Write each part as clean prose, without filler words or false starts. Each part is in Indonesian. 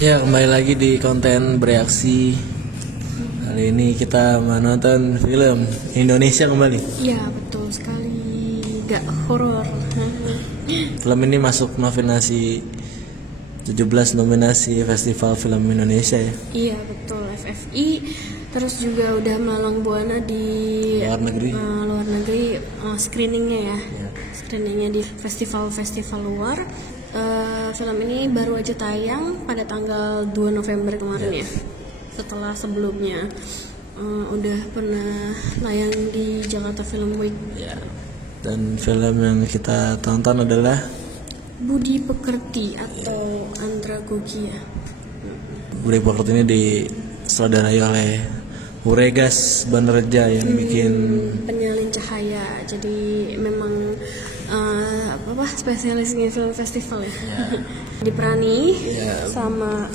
Ya, kembali lagi di konten bereaksi. Kali ini kita menonton film Indonesia kembali. Iya, betul sekali. Gak horor. Film ini masuk nominasi 17 nominasi Festival Film Indonesia ya. Iya, betul, FFI. Terus juga udah melalang buana di Luar negeri. Screeningnya ya. Ya. Screeningnya di festival-festival luar. Film ini baru aja tayang pada tanggal 2 November kemarin ya. Setelah sebelumnya udah pernah tayang di Jakarta Film Week. Ya. Dan film yang kita tonton adalah Budi Pekerti atau Andragogia. Budi Pekerti ini disutradarai oleh Uregas Bandarja yang bikin Penyalin Cahaya. Jadi memang spesialisnya film festival ya. Diperani sama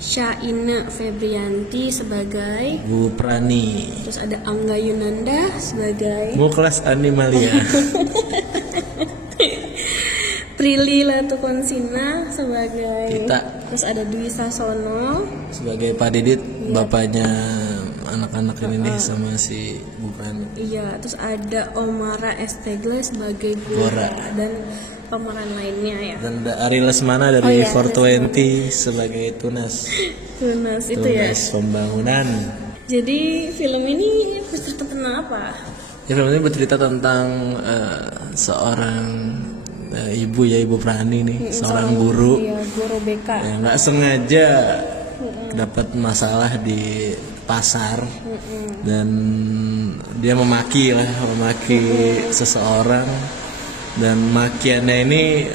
Syaina Febrianti sebagai Bu Prani, terus ada Angga Yunanda sebagai Muklas Animalia, Prilly Latukonsina sebagai Tita, terus ada Dwi Sasono sebagai Pak Didit, bapaknya anak-anak ini nih sama si Bu Prani. iya, terus ada Omara Estegle sebagai Gora. dan pemeran lainnya ya. Dan ada Ari Lesmana dari 420 sebagai Tunas. Tunas itu ya. Tunas Pembangunan. Jadi film ini bercerita tentang apa? Ya, film ini bercerita tentang seorang ibu Prani nih, seorang guru Iya, guru BK. yang nggak sengaja dapat masalah di pasar dan dia memaki seseorang, dan makiannya ini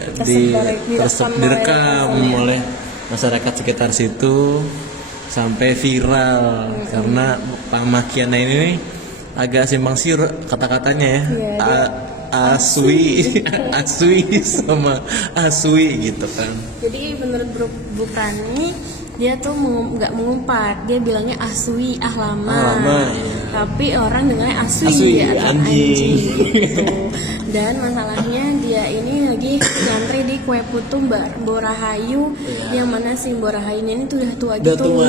direkam oleh masyarakat sekitar situ sampai viral karena pemakiannya ini agak simpang siur kata-katanya ya. Aswi sama aswi gitu kan. Jadi menurut Bu Prani dia tuh nggak mengumpat, dia bilangnya aswi lama Iya. tapi orang dengarnya aswi atau anjing gitu. Dan masalahnya dia ini lagi nyantri di kue putu Mbak Rahayu, yang mana si Mbak Rahayunya ini tuh udah tua gitu.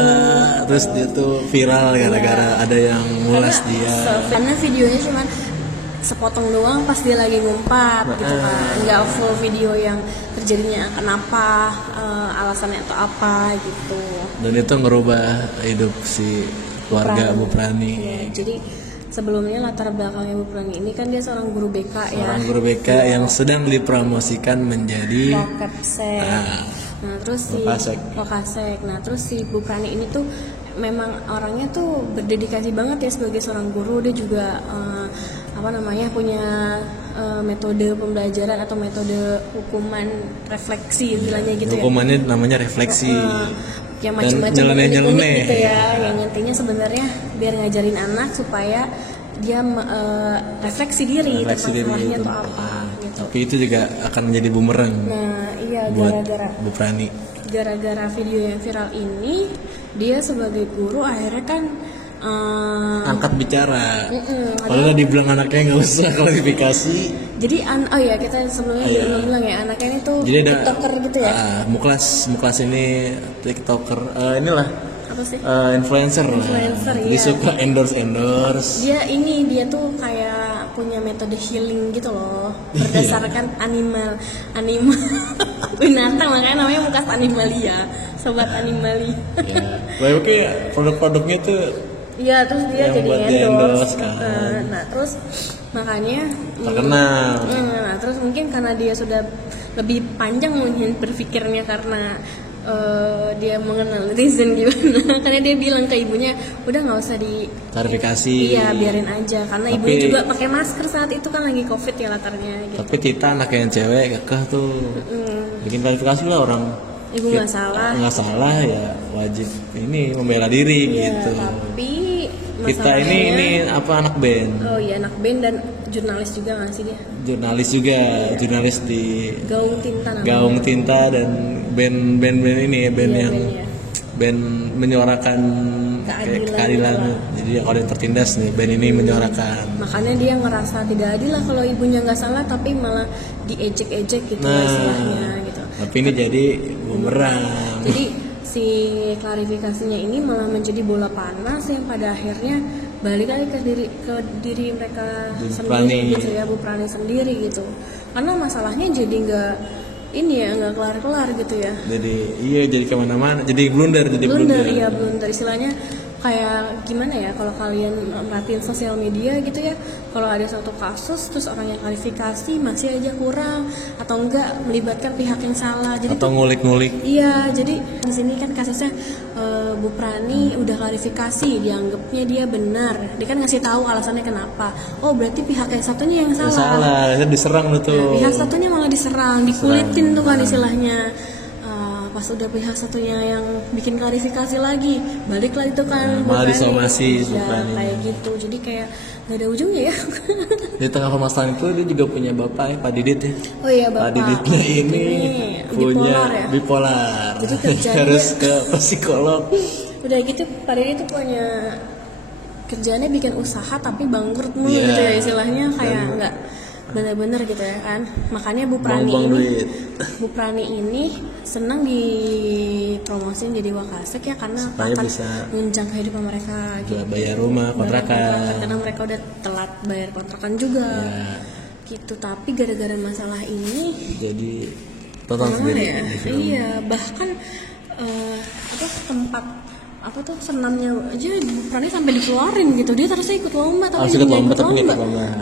Terus dia tuh viral gara-gara ada yang ngulas dia. Karena videonya cuma sepotong doang pas dia lagi ngumpat gitu kan, nggak full video yang terjadinya kenapa, alasannya atau apa gitu. Dan itu ngerubah hidup si keluarga Bu Prani. Ya, jadi sebelumnya latar belakangnya Bu Prani ini kan dia seorang guru BK Seorang guru BK yang sedang dipromosikan menjadi Lokapsek. Nah terus Lokasek. Nah terus si Bu Prani ini tuh memang orangnya tuh berdedikasi banget ya sebagai seorang guru. Dia juga punya metode pembelajaran atau metode hukuman refleksi istilahnya gitu ya. Hukumannya namanya refleksi. Yang macam-macam nyeleneh gitu ya. Yang intinya sebenarnya biar ngajarin anak supaya dia refleksi diri tentang salahnya atau apa gitu. Tapi itu juga akan menjadi bumerang. Nah iya, buat gara-gara Bu Prani. Gara-gara video yang viral ini, dia sebagai guru akhirnya kan angkat bicara. Kalau dibilang anaknya nggak usah klarifikasi. Jadi kita sebelumnya belum bilang ya, anaknya ini tuh TikToker gitu ya. Muklas ini TikToker, inilah apa sih? Influencer lah. Dia suka endorse. Dia tuh kayak punya metode healing gitu loh, berdasarkan animal binatang, makanya namanya Muklas Animalia, sobat Animalia. Oke, produk-produknya tuh. Iya, terus dia jadi endorse kan. Nah terus makanya terkenal. Nah terus mungkin karena dia sudah lebih panjang mungkin berpikirnya karena dia mengenal netizen gimana. Karena dia bilang ke ibunya udah nggak usah di klarifikasi. Iya, biarin aja karena ibunya juga pakai masker saat itu kan lagi COVID ya latarnya gitu. Tapi Tita anak yang cewek kekeh tuh bikin klarifikasi lah orang. Ibu nggak salah ya wajib ini membela diri gitu. Tapi kita ini anak band. Oh iya, anak band dan jurnalis juga nggak sih dia? Jurnalis juga, jurnalis di Gaung Tinta dan band ini ya, band menyuarakan keadilan. Jadi kalau yang tertindas nih, band ini menyuarakan. Makanya dia ngerasa tidak adil lah kalau ibunya nggak salah tapi malah diejek-ejek gitu istilahnya gitu. Tapi ini jadi bumerang. Jadi si si klarifikasinya ini malah menjadi bola panas yang pada akhirnya balik lagi ke diri mereka sendiri gitu ya, Bu Prani sendiri gitu. Karena masalahnya jadi nggak kelar-kelar gitu ya. Jadi kemana-mana, jadi blunder. Iya, blunder istilahnya. Kayak gimana ya, kalau kalian merhatiin sosial media gitu ya, kalau ada suatu kasus terus orang yang klarifikasi masih aja kurang atau enggak melibatkan pihak yang salah, jadi atau ngulik-ngulik. Iya, jadi di sini kan kasusnya Bu Prani udah klarifikasi, dianggapnya dia benar, dia kan ngasih tahu alasannya kenapa. Oh berarti pihak yang satunya yang salah. Itu diserang tuh. Nah, pihak satunya malah diserang, dikulitin tuh kan istilahnya. Pas udah pihak satunya yang bikin klarifikasi lagi, balik lagi tuh kan malah disomasi ya, kayak gitu. Jadi kayak gak ada ujungnya ya. Di tengah permasalahan itu dia juga punya bapak ya, Pak Didit ya. Oh iya, Bapak Pak Diditnya ini punya bipolar. Jadi kerjanya harus ke psikolog. Udah gitu Pak Didit tuh punya kerjaannya bikin usaha tapi bangkrut mulu gitu ya istilahnya, kayak nggak bener-bener gitu ya kan. Makanya Bu Prani ini senang dipromosin jadi Wakasek ya, karena supaya akan bisa menunjang kehidupan mereka gitu. Bayar rumah, kontrakan. Karena mereka udah telat bayar kontrakan juga gitu. Tapi gara-gara masalah ini jadi total sendiri ya? Iya, bahkan tempat senamnya aja Bu Prani sampai dikeluarin gitu. Dia terusnya ikut lomba tapi ikut lomba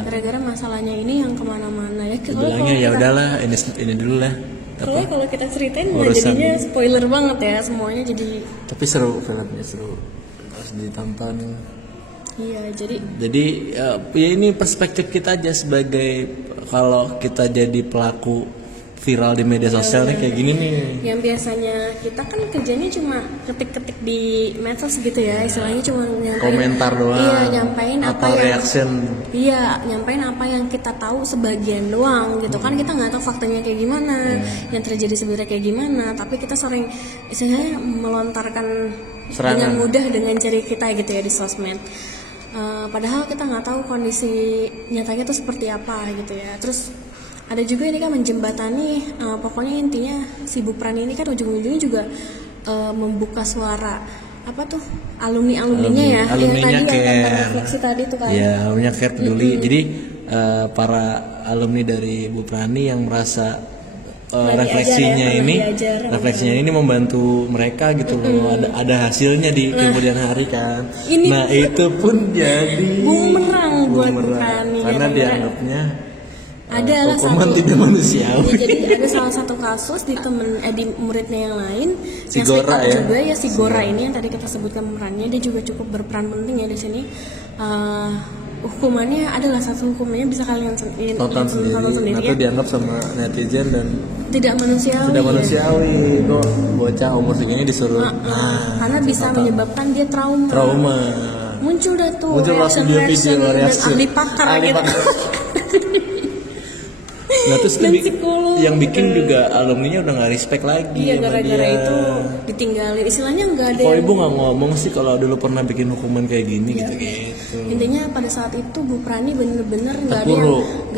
gara-gara masalahnya ini yang kemana-mana ya. Bilangnya ya udahlah, ini dulu lah. Kalau kita ceritain jadinya spoiler banget ya semuanya, jadi tapi seru, filmnya seru, harus ditonton. Iya, jadi ya ini perspektif kita aja sebagai kalau kita jadi pelaku viral di media sosial nih kayak gini nih. Yang biasanya kita kan kerjanya cuma ketik-ketik di medsos gitu ya, istilahnya cuma komentar doang. Iya, nyampein apa reaction. Iya, nyampein apa yang kita tahu sebagian doang gitu kan. Kita nggak tahu faktanya kayak gimana, yang terjadi sebenarnya kayak gimana, tapi kita sering istilahnya melontarkan serangan dengan mudah dengan jari kita gitu ya di sosmed. Padahal kita nggak tahu kondisi nyatanya tuh seperti apa gitu ya. Terus ada juga ini kan menjembatani, pokoknya intinya si Bu Prani ini kan ujung-ujungnya juga membuka suara alumninya ya, yang tadi yang refleksi tadi tuh kan. Ya, alumninya care peduli. Jadi para alumni dari Bu Prani yang merasa refleksinya ini membantu mereka gitu loh. Ada hasilnya di kemudian hari kan. Itu pun jadi bumerang buat Bu Prani karena dianggapnya ada hukuman tidak manusiawi. Jadi ada salah satu kasus di muridnya yang lain, si Gora ya. Juga ya si Gora ini yang tadi kita sebutkan perannya, dia juga cukup berperan penting ya di sini. Hukumannya adalah satu hukumannya bisa kalian tonton sendiri. Itu dianggap sama netizen dan tidak manusiawi. Kok bocah umur segini disuruh. Karena bisa menyebabkan dia trauma. Muncul langsung dia video reaksi. Ahli pakar gitu. Nah terus yang bikin juga alumninya udah nggak respect lagi. Iya, gara-gara itu ditinggalin. Istilahnya nggak ada. Kok ibu nggak ngomong sih kalau dulu pernah bikin hukuman kayak gini gitu. Intinya pada saat itu Bu Prani bener-bener nggak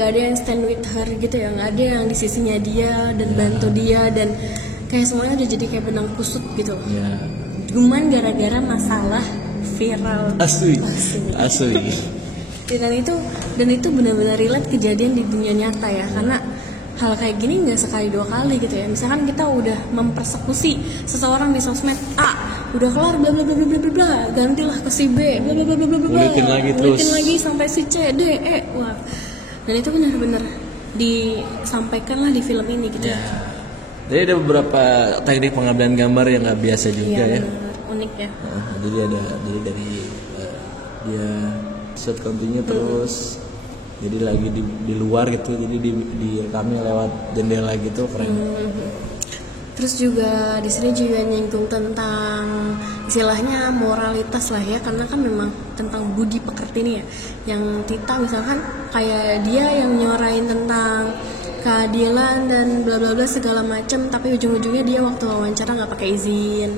ada yang stand with her gitu ya, nggak ada yang di sisinya dia dan bantu dia, dan kayak semuanya udah jadi kayak benang kusut gitu. Cuman gara-gara masalah viral. Asli. Dan itu benar-benar relate kejadian di dunia nyata ya, karena hal kayak gini nggak sekali dua kali gitu ya. Misalkan kita udah mempersekusi seseorang di sosmed udah kelar bla bla bla bla bla bla, gantilah ke si B bla bla bla bla bla, ulitin lagi sampai si C D E. Wah, dan itu benar-benar disampaikan lah di film ini gitu. Jadi ada beberapa teknik pengambilan gambar yang nggak biasa juga ya. Unik ya. Jadi dari dia shot continue terus jadi lagi di luar gitu, jadi direkamnya lewat jendela gitu, keren. Terus juga di sini juga nyinggung tentang istilahnya moralitas lah ya, karena kan memang tentang budi pekerti nih ya. Yang Tita misalkan kayak dia yang nyuarain tentang keadilan dan bla bla bla segala macam, tapi ujung-ujungnya dia waktu wawancara nggak pakai izin.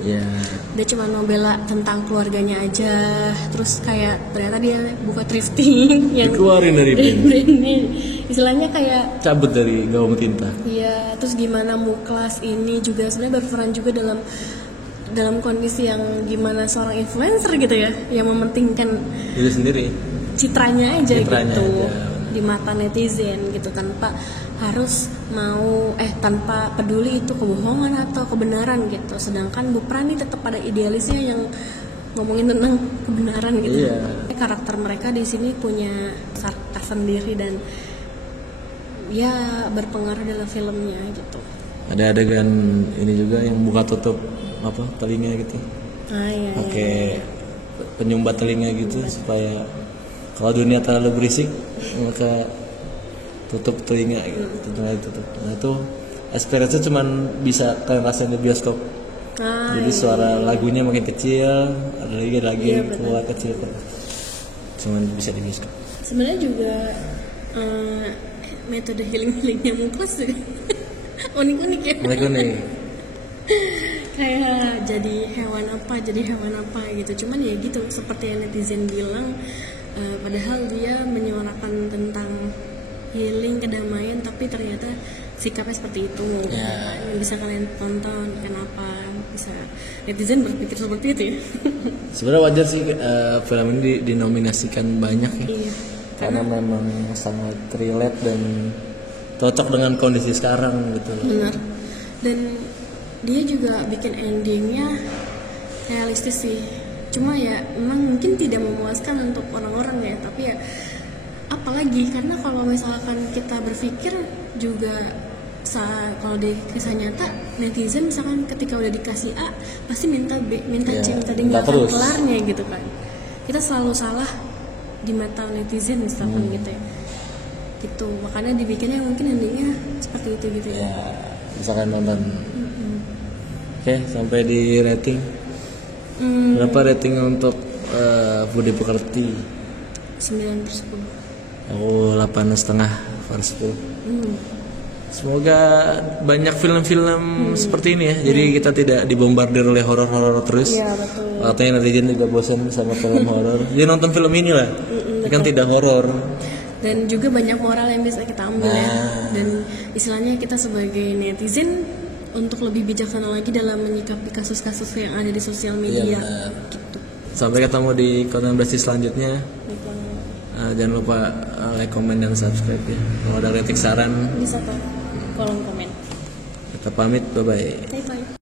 Dia cuma mau bela tentang keluarganya aja. Terus kayak ternyata dia buka thrifting yang dikeluarin dari brand. Istilahnya kayak cabut dari gaung tinta. Iya, terus gimana Muklas ini juga sebenarnya berperan juga dalam dalam kondisi yang gimana seorang influencer gitu ya, yang mementingkan diri sendiri, citranya aja gitu aja. Di mata netizen gitu, tanpa harus tanpa peduli itu kebohongan atau kebenaran gitu. Sedangkan Bu Prani tetap pada idealisnya yang ngomongin tentang kebenaran gitu. Karakter mereka di sini punya karakter sendiri dan ya berpengaruh dalam filmnya gitu. Ada adegan ini juga yang buka tutup telinga gitu, pakai penyumbat telinga gitu supaya kalau dunia terlalu berisik maka tutup telinga gitu. Nah itu experience cuman bisa kalian rasain di bioskop. Jadi suara lagunya makin kecil, ada lagi keluar kecil, cuman bisa di bioskop. Sebenarnya juga metode healingnya Muklas juga unik-unik ya. Unik-unik. Kayak jadi hewan apa gitu. Cuman ya gitu, seperti yang netizen bilang, padahal dia menyuarakan tentang healing, kedamaian, tapi ternyata sikapnya seperti itu. Yang bisa kalian tonton, kenapa bisa netizen berpikir seperti itu ya. Sebenarnya wajar sih film ini dinominasikan banyak ya. Iya. Karena memang sangat relate dan cocok dengan kondisi sekarang gitu. Benar. Dan dia juga bikin endingnya realistis sih. Cuma ya memang mungkin tidak memuaskan untuk orang-orang ya, tapi ya apalagi karena kalau misalkan kita berpikir juga kalau di kisah nyata netizen misalkan ketika udah dikasih A pasti minta B, minta C, minta D, nggak akan kelarnya gitu kan. Kita selalu salah di mata netizen misalkan gitu ya. Gitu, makanya dibikinnya mungkin endingnya seperti itu gitu ya. Misalkan nonton. Oke, sampai di rating. Berapa rating untuk Budi Pekerti? 9/10. Aku 8,5/10. Semoga banyak film-film seperti ini ya. Jadi kita tidak dibombardir oleh horor-horor terus. Iya, betul. Katanya netizen juga bosan sama film horor. Jadi nonton film ini lah. Kan tidak horor. Dan juga banyak moral yang bisa kita ambil ya. Dan istilahnya kita sebagai netizen untuk lebih bijaksana lagi dalam menyikapi kasus-kasus yang ada di sosial media. Gitu. Sampai ketemu di konten Brasi selanjutnya. Jangan lupa like, komen, dan subscribe ya. Kalau ada kritik saran bisa ke kolom komen. Kita pamit, bye-bye. Bye-bye.